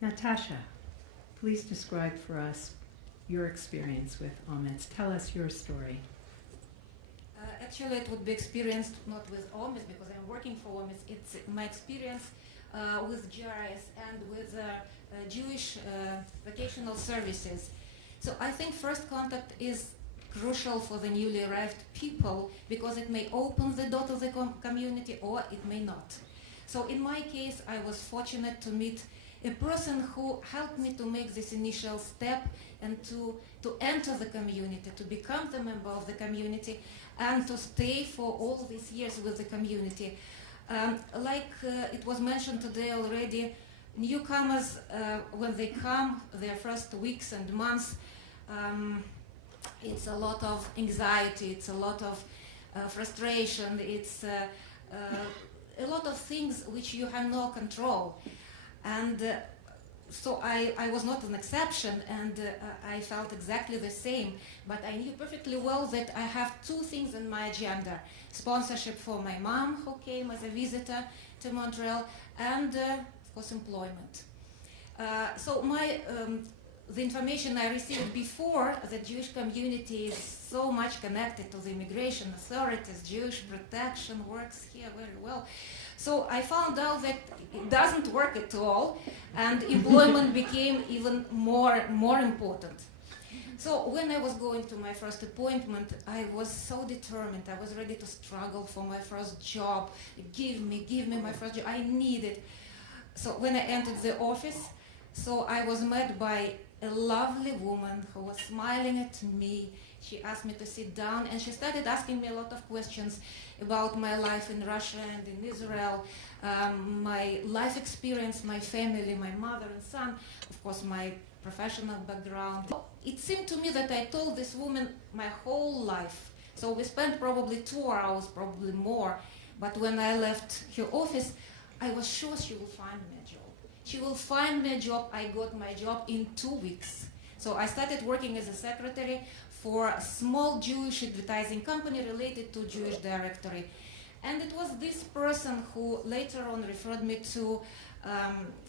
Natasha, please describe for us your experience with OMIDS. Tell us your story. Actually, it would be experienced not with OMIDS because I'm working for OMIDS. It's my experience with GRS and with Jewish vocational services. So I think first contact is crucial for the newly arrived people because it may open the door to the community or it may not. So in my case, I was fortunate to meet a person who helped me to make this initial step and to enter the community, to become the member of the community, and to stay for all these years with the community. Like it was mentioned today already, newcomers, when they come, their first weeks and months, it's a lot of anxiety, it's a lot of frustration, it's a lot of things which you have no control. And so I was not an exception, and I felt exactly the same. But I knew perfectly well that I have two things on my agenda: sponsorship for my mom, who came as a visitor to Montreal, and of course employment. So the information I received before, the Jewish community is so much connected to the immigration authorities. Jewish protection works here very well. So I found out that it doesn't work at all, and employment became even more important. So when I was going to my first appointment, I was so determined. I was ready to struggle for my first job. Give me my first job. I need it. So when I entered the office, so I was met by a lovely woman who was smiling at me. She asked me to sit down, and she started asking me a lot of questions about my life in Russia and in Israel, my life experience, my family, my mother and son, of course my professional background. It seemed to me that I told this woman my whole life. So we spent probably 2 hours, probably more. But when I left her office, I was sure she will find me a job. She will find me a job. I got my job in 2 weeks. So I started working as a secretary for a small Jewish advertising company related to Jewish directory. And it was this person who later on referred me to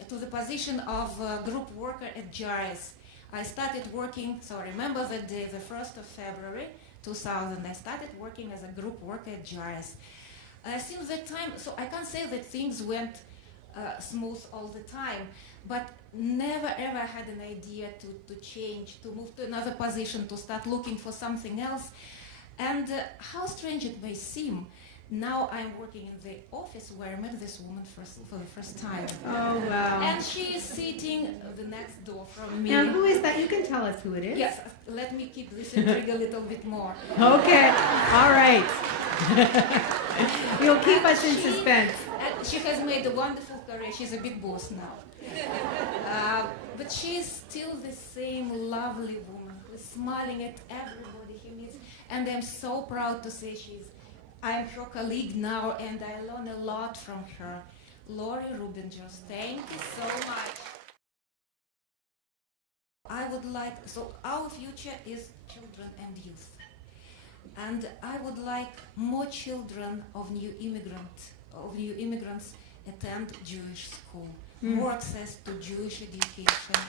the position of group worker at GRS. I started working, so I remember the day, the 1st of February 2000, I started working as a group worker at GRS. Since that time, so I can't say that things went smooth all the time, but never ever had an idea to change, to move to another position, to start looking for something else. And how strange it may seem, now I'm working in the office where I met this woman for the first time. Oh, wow. And she is sitting the next door from me. Now, who is that? You can tell us who it is. Yes, let me keep this intrigue a little bit more. Okay, all right. You'll keep us in suspense. And she has made a wonderful career. She's a big boss now. But she's still the same lovely woman who's smiling at everybody he meets. And I'm so proud to say I'm her colleague now, and I learn a lot from her. Lori Rubingers, thank you so much. I would like, so our future is children and youth. And I would like more children of new immigrants attend Jewish school, more access to Jewish education,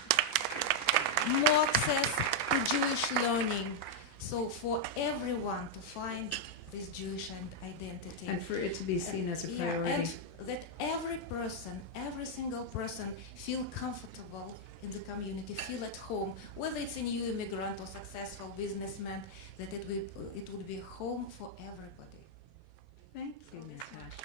more access to Jewish learning. So for everyone to find this Jewish identity. And for it to be seen as a priority. And that every single person feel comfortable in the community, feel at home, whether it's a new immigrant or successful businessman, that it would be a home for everybody. Thank you, Natasha.